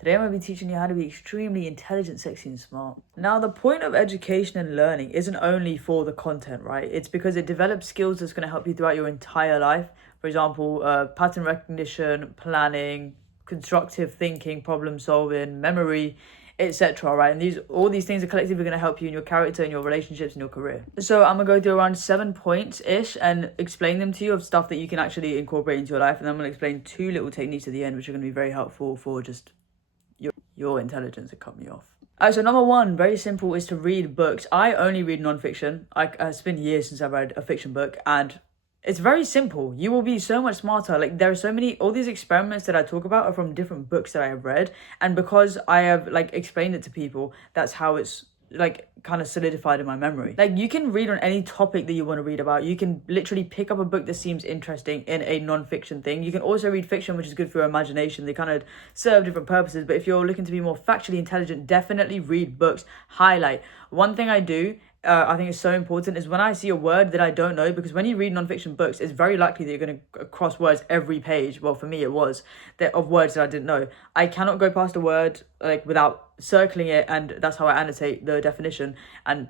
Today I'm going to be teaching you how to be extremely intelligent, sexy, and smart. Now, the point of education and learning isn't only for the content, right? It's because it develops skills that's going to help you throughout your entire life. For example, pattern recognition, planning, constructive thinking, problem solving, memory, etc. Right, and all these things are collectively going to help you in your character, in your relationships, in your career. So I'm gonna go through around 7 points ish and explain them to you of stuff that you can actually incorporate into your life, and then I'm gonna explain 2 little techniques at the end, which are gonna be very helpful for just your intelligence. It cut me off. Alright, so number 1, very simple, is to read books. I only read non-fiction. It's been years since I've read a fiction book, and it's very simple. You will be so much smarter. Like, there are so many, all these experiments that I talk about are from different books that I have read. And because I have like explained it to people, that's how it's like kind of solidified in my memory. Like, you can read on any topic that you want to read about. You can literally pick up a book that seems interesting in a non-fiction thing. You can also read fiction, which is good for your imagination. They kind of serve different purposes. But if you're looking to be more factually intelligent, definitely read books. Highlight. One thing I do, I think is so important, is when I see a word that I don't know, because when you read non-fiction books, it's very likely that you're going to cross words every page. Well, for me it was, that of words that I didn't know. I cannot go past a word like without circling it, and that's how I annotate the definition and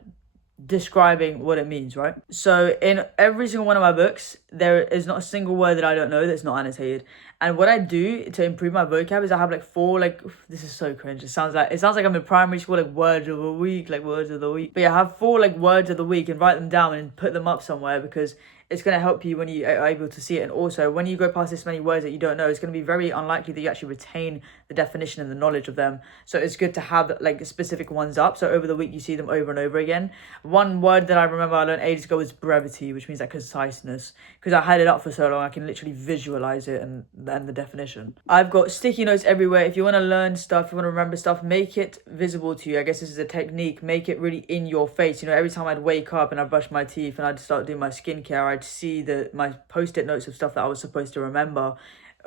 describing what it means, right? So in every single one of my books, there is not a single word that I don't know that's not annotated. And what I do to improve my vocab is I have like 4, like, this is so cringe. It sounds like I'm in primary school, like words of the week. But yeah, I have 4 like words of the week and write them down and put them up somewhere, because it's going to help you when you are able to see it. And also, when you go past this many words that you don't know, it's going to be very unlikely that you actually retain the definition and the knowledge of them. So it's good to have like specific ones up, so over the week you see them over and over again. One word that I remember I learned ages ago was brevity, which means like conciseness. Because I had it up for so long, I can literally visualize it and the definition. I've got sticky notes everywhere. If you want to learn stuff, if you want to remember stuff, make it visible to you. I guess this is a technique. Make it really in your face. You know, every time I'd wake up and I'd brush my teeth and I'd start doing my skincare, I'd see my post-it notes of stuff that I was supposed to remember.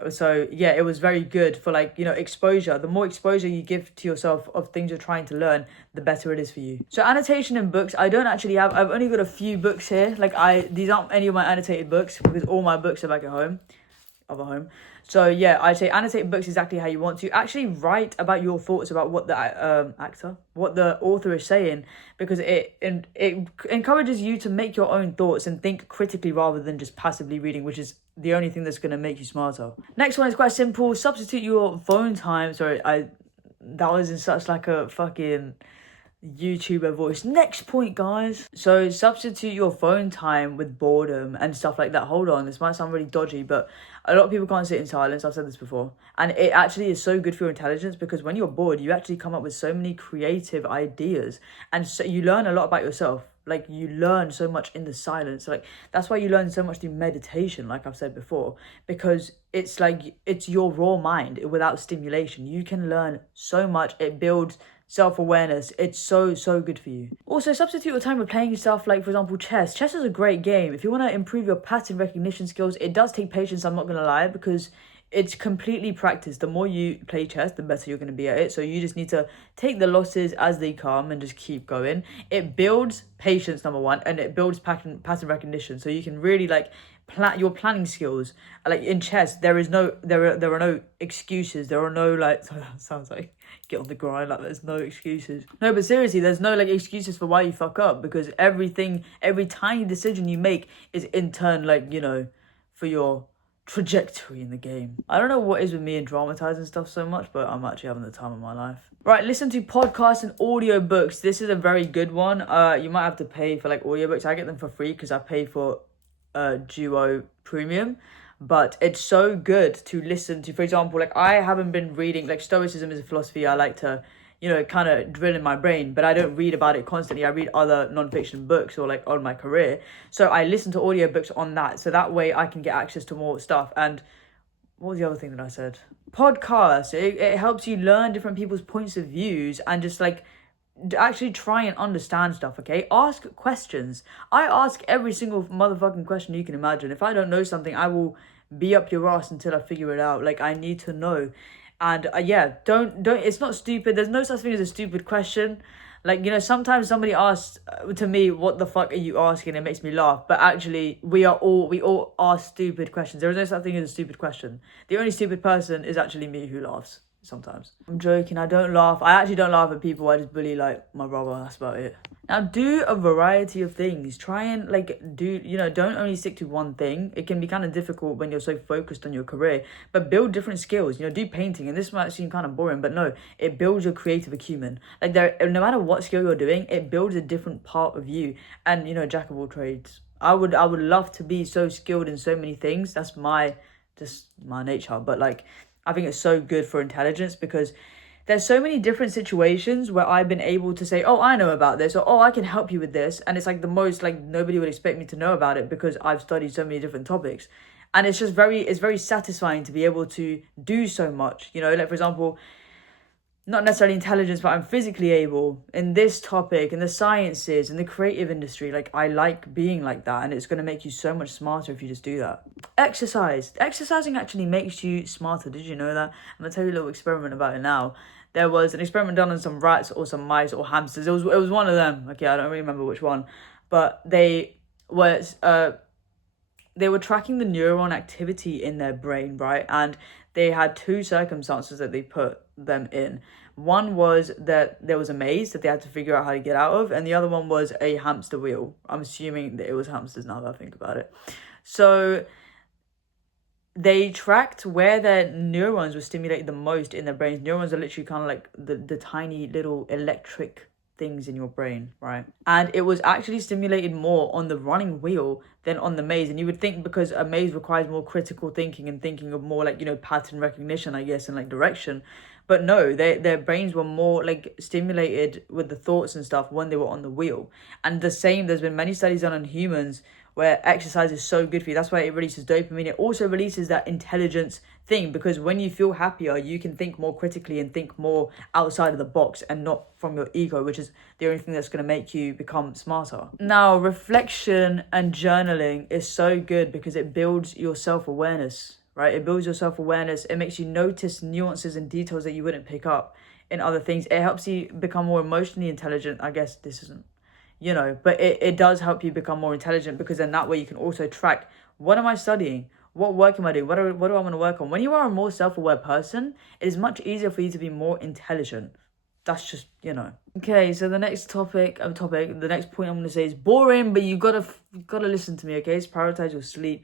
So yeah, it was very good for, like, you know, exposure. The more exposure you give to yourself of things you're trying to learn, the better it is for you. So annotation in books, I don't actually have. I've only got a few books here. Like, these aren't any of my annotated books, because all my books are back at home. So yeah, I'd say annotate books exactly how you want to. Actually write about your thoughts about what the what the author is saying, because it encourages you to make your own thoughts and think critically rather than just passively reading, which is the only thing that's going to make you smarter. Next one is quite simple. Substitute your phone time. Sorry, that was in such like a fucking YouTuber voice. Next point, guys. So substitute your phone time with boredom and stuff like that. Hold on, this might sound really dodgy, but a lot of people can't sit in silence. I've said this before, and it actually is so good for your intelligence, because when you're bored, you actually come up with so many creative ideas, and so you learn a lot about yourself. Like, you learn so much in the silence. Like, that's why you learn so much through meditation, like I've said before, because it's like, it's your raw mind without stimulation. You can learn so much. It builds self-awareness. It's so good for you. Also, substitute your time with playing stuff like, for example, chess. Chess is a great game. If you want to improve your pattern recognition skills, it does take patience, I'm not going to lie, because it's completely practice. The more you play chess, the better you're going to be at it. So you just need to take the losses as they come and just keep going. It builds patience, number 1, and it builds pattern recognition. So you can really like plan your planning skills. Like in chess, there are no excuses. There are no like sounds like get on the grind, like there's no excuses. No, but seriously, there's no like excuses for why you fuck up, because every tiny decision you make is in turn, like, you know, for your trajectory in the game. I don't know what is with me and dramatizing stuff so much, but I'm actually having the time of my life. Right, listen to podcasts and audiobooks. This is a very good one. You might have to pay for like audiobooks. I get them for free because I pay for Duo Premium. But it's so good to listen to. For example, like, I haven't been reading, like, Stoicism is a philosophy I like to, you know, kind of drill in my brain, but I don't read about it constantly. I read other non-fiction books or like on my career. So I listen to audiobooks on that. So that way I can get access to more stuff. And what was the other thing that I said? Podcasts. It helps you learn different people's points of views and just like actually try and understand stuff, okay? Ask questions. I ask every single motherfucking question you can imagine. If I don't know something, I will be up your ass until I figure it out. Like, I need to know. And yeah, don't, it's not stupid. There's no such thing as a stupid question. Like, you know, sometimes somebody asks to me, what the fuck are you asking? It makes me laugh. But actually, we all ask stupid questions. There is no such thing as a stupid question. The only stupid person is actually me who laughs. sometimes. I'm joking, I don't laugh. I actually don't laugh at people, I just bully like my brother, that's about it. Now do a variety of things. Try and don't only stick to one thing. It can be kind of difficult when you're so focused on your career, but build different skills. Do painting, and this might seem kind of boring, but no, it builds your creative acumen. Like no matter what skill you're doing, it builds a different part of you. And jack of all trades. I would love to be so skilled in so many things. That's just my nature, but I think it's so good for intelligence because there's so many different situations where I've been able to say, oh, I know about this, or oh, I can help you with this. And it's the most nobody would expect me to know about it because I've studied so many different topics. And it's very satisfying to be able to do so much. For example, not necessarily intelligence, but I'm physically able in this topic, in the sciences, in the creative industry. I like being like that, and it's going to make you so much smarter if you just do that. Exercising actually makes you smarter. Did you know that? I'm going to tell you a little experiment about it now. There was an experiment done on some rats or some mice or hamsters. It was one of them. Okay, I don't really remember which one, but they were tracking the neuron activity in their brain, right? And they had two circumstances that they put them in. One was that there was a maze that they had to figure out how to get out of, and the other one was a hamster wheel. I'm assuming that it was hamsters now that I think about it. So they tracked where their neurons were stimulated the most in their brains. Neurons are literally kind of like the tiny little electric things in your brain, right? And it was actually stimulated more on the running wheel than on the maze. And you would think because a maze requires more critical thinking and thinking of more pattern recognition, I guess, and direction. But no, their brains were more stimulated with the thoughts and stuff when they were on the wheel. And there's been many studies done on humans where exercise is so good for you. That's why it releases dopamine. It also releases that intelligence thing because when you feel happier, you can think more critically and think more outside of the box and not from your ego, which is the only thing that's going to make you become smarter. Now, reflection and journaling is so good because it builds your self-awareness, right? It builds your self-awareness. It makes you notice nuances and details that you wouldn't pick up in other things. It helps you become more emotionally intelligent. I guess this isn't but it does help you become more intelligent because then that way you can also track, what am I studying? What work am I doing? What do I want to work on? When you are a more self-aware person, it is much easier for you to be more intelligent. That's just, Okay, so the next the next point I'm going to say is boring, but you gotta listen to me, okay? It's prioritize your sleep.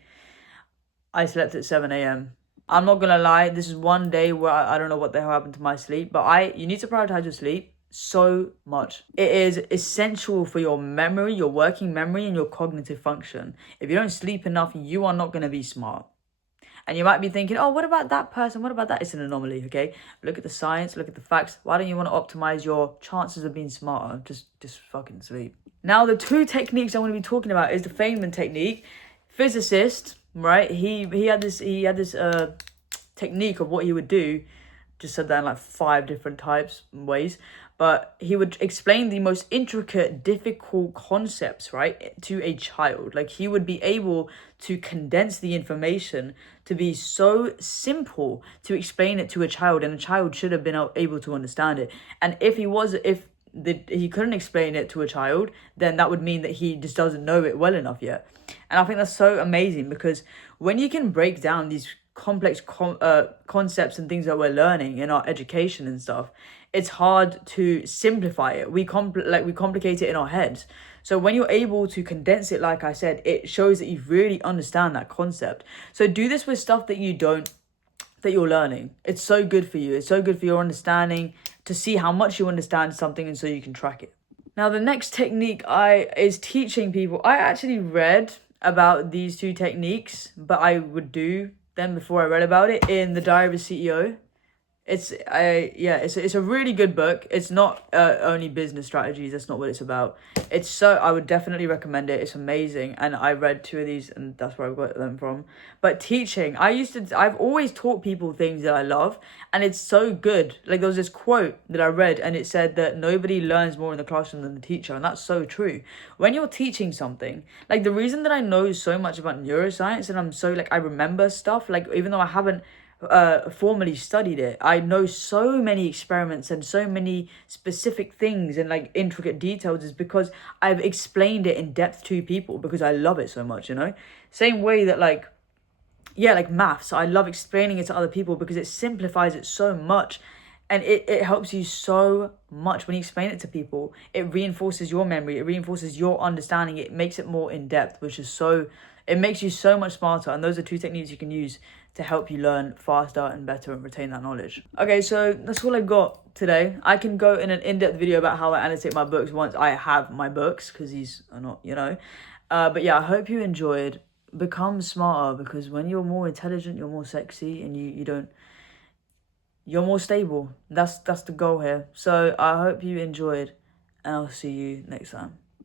I slept at 7 a.m. I'm not going to lie, this is one day where I don't know what the hell happened to my sleep, but you need to prioritize your sleep so much. It is essential for your memory, your working memory, and your cognitive function. If you don't sleep enough, you are not going to be smart. And you might be thinking, oh, what about that person? What about that? It's an anomaly, okay? Look at the science, look at the facts. Why don't you want to optimize your chances of being smarter? Just fucking sleep. Now, the two techniques I want to be talking about is the Feynman technique. Physicist, right? He had this technique of what he would do. Just said that in 5 different ways. But he would explain the most intricate, difficult concepts, right, to a child. He would be able to condense the information to be so simple to explain it to a child, and a child should have been able to understand it. And if he couldn't explain it to a child, then that would mean that he just doesn't know it well enough yet. And I think that's so amazing because when you can break down these complex concepts and things that we're learning in our education and stuff, it's hard to simplify it. We complicate it in our heads. So when you're able to condense it, like I said, it shows that you really understand that concept. So do this with stuff that you're learning. It's so good for you. It's so good for your understanding to see how much you understand something, and so you can track it. Now, the next technique is teaching people. I actually read about these two techniques, but I would do them before I read about it in The Diary of a CEO. It's a really good book. It's not only business strategies. That's not what it's about. I would definitely recommend it. It's amazing. And I read 2 of these, and that's where I got them from. But teaching, I've always taught people things that I love, and it's so good. There was this quote that I read, and it said that nobody learns more in the classroom than the teacher, and that's so true. When you're teaching something, the reason that I know so much about neuroscience and I'm so I remember stuff, even though I haven't formally studied it, I know so many experiments and so many specific things and intricate details is because I've explained it in depth to people because I love it so much, Same way that yeah, like maths. I love explaining it to other people because it simplifies it so much, and it helps you so much when you explain it to people. It reinforces your memory, it reinforces your understanding, it makes it more in depth, which is so, it makes you so much smarter. And those are two techniques you can use to help you learn faster and better and retain that knowledge. Okay, so that's all I got today. I can go in an in-depth video about how I annotate my books once I have my books, because these are not, you know. But yeah, I hope you enjoyed. Become smarter, because when you're more intelligent, you're more sexy, and you don't, you're more stable. That's the goal here. So I hope you enjoyed, and I'll see you next time.